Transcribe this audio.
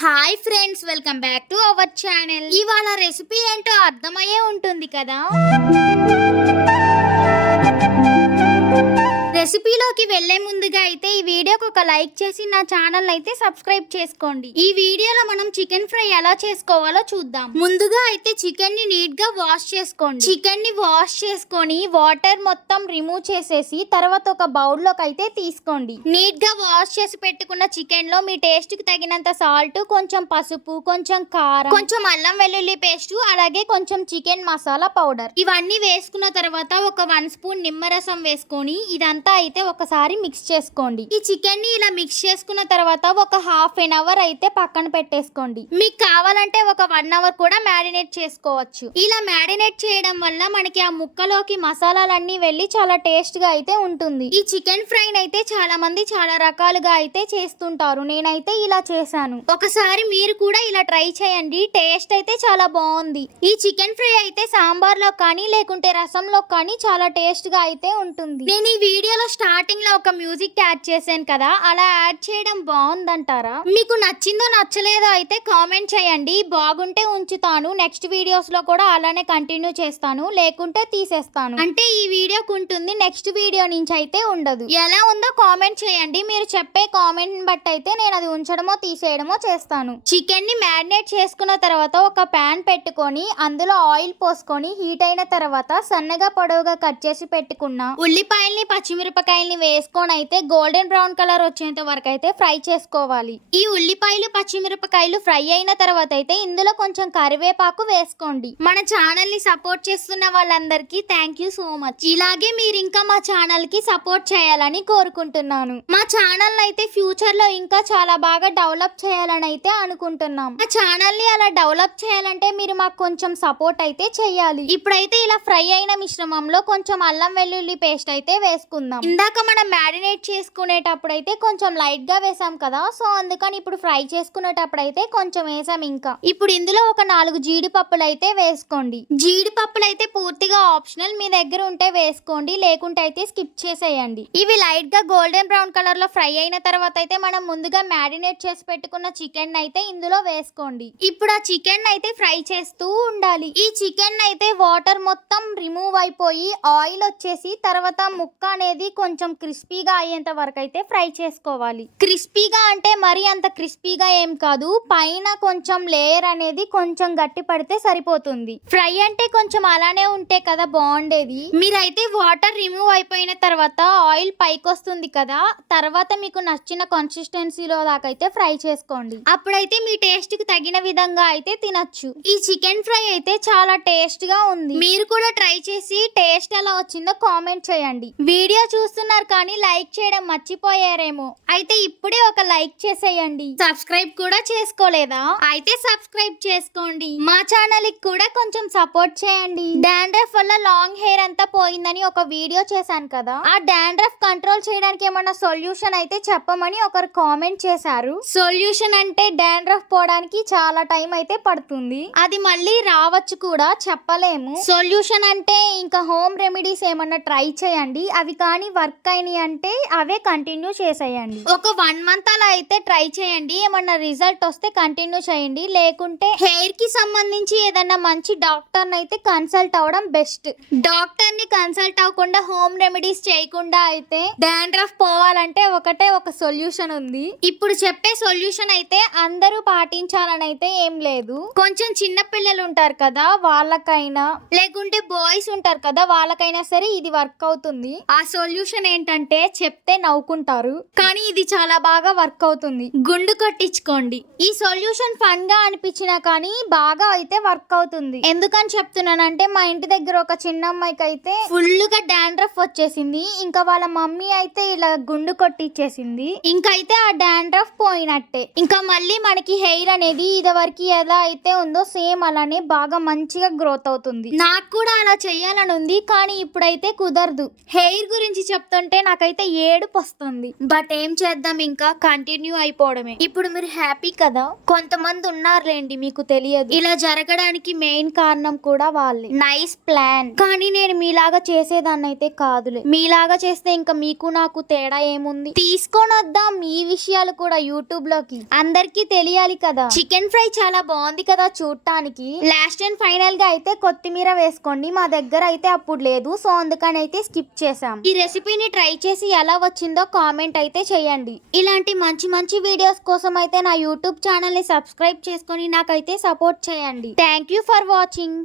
Hi friends, welcome back to our channel. ఇవాళ recipe ఏంటో అర్థమయ్యే ఉంటుంది కదా. రెసిపీలోకి వెళ్లే ముందుగా అయితే ఈ వీడియోకి ఒక లైక్ చేసి నా ఛానల్ అయితే సబ్స్క్రైబ్ చేసుకోండి. ఈ వీడియోలో మనం చికెన్ ఫ్రై ఎలా చేసుకోవాలో చూద్దాం. ముందుగా అయితే చికెన్ ని నీట్ గా వాష్ చేసుకోండి. చికెన్ ని వాష్ చేసుకొని వాటర్ మొత్తం రిమూవ్ చేసేసి తర్వాత ఒక బౌల్ లోకి అయితే తీసుకోండి. నీట్ గా వాష్ చేసి పెట్టుకున్న చికెన్ లో మీ టేస్ట్ కి తగినంత సాల్ట్, కొంచెం పసుపు, కొంచెం కారం, కొంచెం అల్లం వెల్లుల్లి పేస్ట్, అలాగే కొంచెం చికెన్ మసాలా పౌడర్ ఇవన్నీ వేసుకున్న తర్వాత ఒక 1 స్పూన్ నిమ్మరసం వేసుకొని ఇదంతా అయితే ఒకసారి మిక్స్ చేసుకోండి. ఈ చికెన్ ని ఇలా మిక్స్ చేసుకున్న తర్వాత ఒక హాఫ్ ఎన్ అవర్ అయితే పక్కన పెట్టేసుకోండి. మీకు కావాలంటే ఒక 1 అవర్ కూడా మ్యారినేట్ చేసుకోవచ్చు. ఇలా మ్యారినేట్ చేయడం వల్ల మనకి ఆ ముక్కలోకి మసాలాలన్నీ వెళ్ళి చాలా టేస్ట్ గా అయితే ఉంటుంది. ఈ చికెన్ ఫ్రై అయితే చాలా మంది చాలా రకాలుగా అయితే చేస్తుంటారు. నేనైతే ఇలా చేశాను. ఒకసారి మీరు కూడా ఇలా ట్రై చేయండి. టేస్ట్ అయితే చాలా బాగుంది. ఈ చికెన్ ఫ్రై అయితే సాంబార్ లో కానీ లేకుంటే రసంలో కానీ చాలా టేస్ట్ గా అయితే ఉంటుంది. నేను ఈ వీడియోలో స్టార్టింగ్ లో ఒక మ్యూజిక్ యాడ్ చేశాను కదా, అలా యాడ్ చేయడం బాగుందంటారా? మీకు నచ్చిందో నచ్చలేదో అయితే కామెంట్ చేయండి. బాగుంటే ఉంచుతాను, నెక్స్ట్ వీడియోస్ లో కూడా అలానే కంటిన్యూ చేస్తాను, లేకుంటే తీసేస్తాను. అంటే ఈ వీడియోకి ఉంటుంది, నెక్స్ట్ వీడియో నుంచి అయితే ఉండదు. ఎలా ఉందో కామెంట్ చేయండి. మీరు చెప్పే కామెంట్ బట్టి అయితే నేను అది ఉంచడమో తీసేయడమో చేస్తాను. చికెన్ ని మ్యారినేట్ చేసుకున్న తర్వాత ఒక ప్యాన్ పెట్టుకొని అందులో ఆయిల్ పోసుకొని హీట్ అయిన తర్వాత సన్నగా పొడవుగా కట్ చేసి పెట్టుకున్న ఉల్లిపాయల్ని, పచ్చిమిరపకాయల్ని వేసుకొని అయితే గోల్డెన్ బ్రౌన్ కలర్ వచ్చేంత వరకు అయితే ఫ్రై చేసుకోవాలి. ఈ ఉల్లిపాయలు, పచ్చిమిరపకాయలు ఫ్రై అయిన తర్వాత అయితే ఇందులో కొంచెం కరివేపాకు వేసుకోండి. మన ఛానల్ ని సపోర్ట్ చేస్తున్న వాళ్ళందరికీ థ్యాంక్ యూ సో మచ్. ఇలాగే మీరు ఇంకా మా ఛానల్ కి సపోర్ట్ చేయాలని కోరుకుంటున్నాను. మా ఛానల్ అయితే ఫ్యూచర్ లో ఇంకా చాలా బాగా డెవలప్ చేయాలని అయితే అనుకుంటున్నాం. మా ఛానల్ ని అలా డెవలప్ చేయాలంటే మీరు మాకు కొంచెం సపోర్ట్ అయితే చేయాలి. ఇప్పుడైతే ఇలా ఫ్రై అయిన మిశ్రమంలో కొంచెం అల్లం వెల్లుల్లి పేస్ట్ అయితే వేసుకుందాం. ఇందాక మనం మ్యారినేట్ చేసుకునేటప్పుడు అయితే కొంచెం లైట్ గా వేసాం కదా, సో అందుకని ఇప్పుడు ఫ్రై చేసుకునేటప్పుడు అయితే కొంచెం వేసాం. ఇంకా ఇప్పుడు ఇందులో ఒక 4 జీడిపప్పులు అయితే వేసుకోండి. జీడిపప్పులు అయితే పూర్తిగా ఆప్షనల్, మీ దగ్గర ఉంటే వేసుకోండి, లేకుంటే అయితే స్కిప్ చేసేయండి. ఇవి లైట్ గా గోల్డెన్ బ్రౌన్ కలర్ లో ఫ్రై అయిన తర్వాత అయితే మనం ముందుగా మ్యారినేట్ చేసి పెట్టుకున్న చికెన్ అయితే ఇందులో వేసుకోండి. ఇప్పుడు ఆ చికెన్ అయితే ఫ్రై చేస్తూ ఉండాలి. ఈ చికెన్ అయితే వాటర్ మొత్తం రిమూవ్ అయిపోయి ఆయిల్ వచ్చేసి తర్వాత ముక్క అనేది కొంచెం క్రిస్పీగా అయ్యేంత వరకు అయితే ఫ్రై చేసుకోవాలి. క్రిస్పీగా అంటే మరి అంత క్రిస్పీగా ఏం కాదు, పైన కొంచెం లేయర్ అనేది కొంచెం గట్టి పడితే సరిపోతుంది. ఫ్రై అంటే కొంచెం అలానే ఉంటే కదా బాగుండేది. మీరైతే వాటర్ రిమూవ్ అయిపోయిన తర్వాత ఆయిల్ పైకి వస్తుంది కదా, తర్వాత మీకు నచ్చిన కన్సిస్టెన్సీలో దాకా అయితే ఫ్రై చేసుకోండి. అప్పుడైతే మీ టేస్ట్ కి తగిన విధంగా అయితే తినచ్చు. ఈ చికెన్ ఫ్రై అయితే చాలా టేస్ట్ గా ఉంది. మీరు కూడా ట్రై చేసి టేస్ట్ ఎలా వచ్చిందో కామెంట్ చేయండి. వీడియో చూస్తున్నారు కానీ లైక్ చేయడం మర్చిపోయారేమో, అయితే ఇప్పుడే ఒక లైక్ చేసేయండి. సబ్స్క్రైబ్ కూడా చేసుకోలేదా? అయితే సబ్స్క్రైబ్ చేసుకోండి. మా ఛానల్ కి కూడా కొంచెం సపోర్ట్ చేయండి. డాండ్రఫ్ వల్ల లాంగ్ హెయిర్ అంతా పోయిందని ఒక వీడియో చేశాను కదా, ఆ డాండ్రఫ్ కంట్రోల్ చేయడానికి ఏమన్నా సొల్యూషన్ అయితే చెప్పమని ఒకరు కామెంట్ చేశారు. సొల్యూషన్ అంటే డాండ్రఫ్ పోవడానికి చాలా టైం అయితే పడుతుంది, అది మళ్ళీ రావచ్చు కూడా, చెప్పలేము. సొల్యూషన్ అంటే ఇంకా హోమ్ రెమెడీస్ ఏమన్నా ట్రై చేయండి. అవి కానీ వర్క్ అయినాయి అంటే అవే కంటిన్యూ చేసేయండి. ఒక 1 మంత్ అలా అయితే ట్రై చేయండి. ఏమన్నా రిజల్ట్ వస్తే కంటిన్యూ చేయండి, లేకుంటే హెయిర్ కి సంబంధించి ఏదైనా మంచి డాక్టర్ అయితే కన్సల్ట్ అవడం బెస్ట్. డాక్టర్ ని కన్సల్ట్ అవ్వకుండా హోమ్ రెమెడీస్ చేయకుండా అయితే డాండ్రఫ్ పోవాలంటే ఒకటే ఒక సొల్యూషన్ ఉంది. ఇప్పుడు చెప్పే సొల్యూషన్ అయితే అందరూ పాటించాలని అయితే ఏం లేదు. కొంచెం చిన్న పిల్లలు ఉంటారు కదా వాళ్ళకైనా, లేకుంటే బాయ్స్ ఉంటారు కదా వాళ్ళకైనా సరే ఇది వర్క్ అవుతుంది. ఆ సొల్యూషన్ ఏంటంటే చెప్తే నవ్వుకుంటారు, కానీ ఇది చాలా బాగా వర్క్ అవుతుంది. గుండు కొట్టించుకోండి. ఈ సొల్యూషన్ ఫన్ గా అనిపించినా కానీ బాగా అయితే వర్క్ అవుతుంది. ఎందుకని చెప్తున్నానంటే మా ఇంటి దగ్గర ఒక చిన్న అమ్మాయికి అయితే ఫుల్ గా డాండ్రఫ్ వచ్చేసింది. ఇంకా వాళ్ళ మమ్మీ అయితే ఇలా గుండు కొట్టించేసింది. ఇంకైతే ఆ డాండ్రఫ్ పోయినట్టే. ఇంకా మళ్ళీ మనకి హెయిర్ అనేది ఇదివరకు ఎలా అయితే ఉందో సేమ్ అలానే బాగా మంచిగా గ్రోత్ అవుతుంది. నాకు కూడా అలా చెయ్యాలని ఉంది, కానీ ఇప్పుడైతే కుదరదు. హెయిర్ గురించి చెప్తుంటే నాకైతే ఏడుపు వస్తుంది. బట్ ఏం చేద్దాం, ఇంకా కంటిన్యూ అయిపోవడమే. ఇప్పుడు మీరు హ్యాపీ కదా. కొంతమంది ఉన్నారులేండి మీకు తెలియదు, ఇలా జరగడానికి మెయిన్ కారణం కూడా వాళ్ళే. Nice plan. కానీ నేను మీలాగా చేసేదాన్ని అయితే కాదులే. మీలాగా చేస్తే ఇంకా మీకు నాకు తేడా ఏముంది. తీసుకొని వద్దాం ఈ విషయాలు కూడా యూట్యూబ్ లోకి, అందరికీ తెలియాలి కదా. చికెన్ ఫ్రై చాలా బాగుంది కదా చూడటానికి. లాస్ట్ అండ్ ఫైనల్ గా అయితే కొత్తిమీర వేసుకోండి. మా దగ్గర అయితే అప్పుడు లేదు, సో అందుకని అయితే స్కిప్ చేసాం. ఈ రెసిపీని ట్రై చేసి ఎలా వచ్చిందో కామెంట్ అయితే చేయండి. ఇలాంటి మంచి మంచి వీడియోస్ కోసం అయితే నా యూట్యూబ్ ఛానల్ ని సబ్స్క్రైబ్ చేసుకొని నాకైతే సపోర్ట్ చేయండి. Thank you for watching.